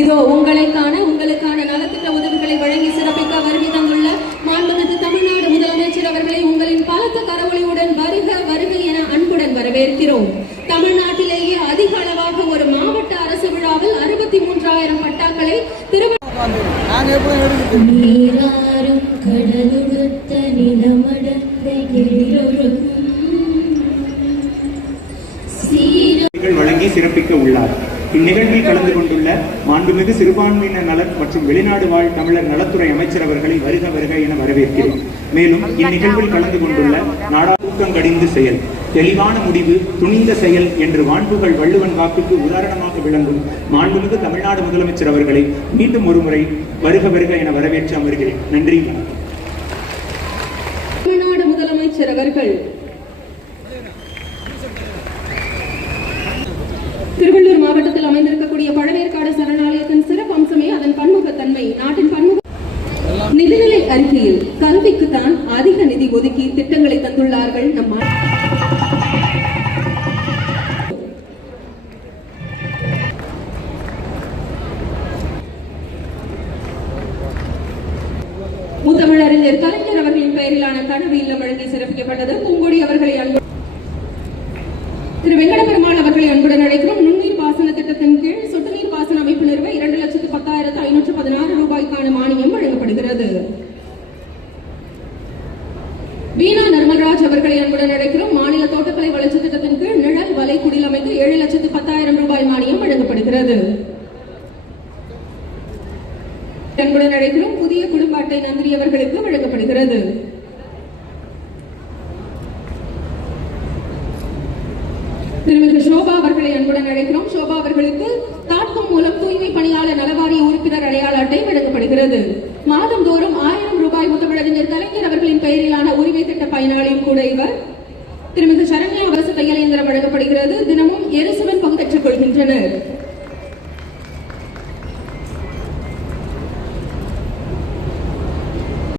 இதோ உங்களுக்கான நலத்திட்ட உதவிகளை வழங்கி சிறப்பிக்க வருகை தந்துள்ள மாண்புமிகு தமிழ்நாடு முதலமைச்சர் அவர்களை உங்களின் பலத்த கரவொலியுடன் வருக வருக என அன்புடன் வரவேற்கிறோம். தமிழ்நாட்டிலேயே அதிக அளவாக ஒரு மாவட்ட அரசு விழாவில் 63,000 பட்டாக்களை வழங்கி சிறப்பிக்க உள்ளார். இந்நிகழ்வில் கலந்து கொண்டுள்ள மாண்புமிகு சிறுபான்மையினர் நலன் மற்றும் வெளிநாடு வாழ் தமிழர் நலத்துறை அமைச்சர் அவர்களை வருக வருக என வரவேற்கிறோம். மேலும் இந்நிகழ்வில் கலந்து கொண்டுள்ள நாடாளுக்கங்கடிந்து செயல், தெளிவான முடிவு, துணிந்த செயல் என்று வான்புகள் வள்ளுவன் வாக்குக்கு உதாரணமாக விளங்கும் மாண்புமிகு தமிழ்நாடு முதலமைச்சர் அவர்களை மீண்டும் ஒருமுறை வருக வருக என வரவேற்று அமர்கிறேன். நன்றி. தமிழ்நாடு முதலமைச்சர் அவர்கள் திருவள்ளூர் மாவட்டத்தில் அமைந்திருக்கக்கூடிய பழவேற்காடு சரணாலயத்தின் சிறப்பு அம்சமே அதன் பன்முகத்தன்மை. நாட்டின் பன்முக நிதிநிலை அறிக்கையில் கல்விக்குத்தான் அதிக நிதி ஒதுக்கி திட்டங்களை தந்துள்ளார்கள். முத்தமிழறிஞர் கலைஞர் அவர்களின் பெயரிலான கனவு இல்லம் வழங்கி சிறப்பிக்கப்பட்டது. பூங்கொடி அவர்களை திரு வெங்கடபெருமாள் அவர்களை அன்புடன் அழைக்கிறோம். நுண்ணீர் பாசன திட்டத்தின் கீழ் சொட்டு நீர் பாசன அமைப்பு நிறுவ 2,10,516 ரூபாய்க்கான மானியம் வழங்கப்படுகிறது. வீணா நர்மல்ராஜ் அவர்களை அன்புடன் அழைக்கிறோம். மாநில தோட்டக்கலை வளர்ச்சி திட்டத்தின் கீழ் நிழல் வலை குடில் அமைத்து 7,10,000 ரூபாய் மானியம் வழங்கப்படுகிறது. அன்புடன் அழைக்கிறோம். புதிய குடும்ப அட்டை நந்தினி அவர்களுக்கு வழங்கப்படுகிறது. திருமிகு ஷோபா அவர்களை அன்புடன் அழைக்கிறோம். ஷோபா அவர்களுக்கு தாட்கம் மூலம் தூய்மை பணியாளர் நலவாரிய உறுப்பினர் அடையாள அட்டை வழங்கப்படுகிறது. மாதந்தோறும் 1000 ரூபாய் முத்தமிழறிஞர் கலைஞர் அவர்களின் பெயரிலான உரிமை திட்ட பயனாளியும் கூட இவர். திருமிகு சரண்யா அரசு தையல் இயந்திரம் வழங்கப்படுகிறது. தினமும் எரிசுவன் பங்கு பெற்றுக் கொள்கின்றனர்.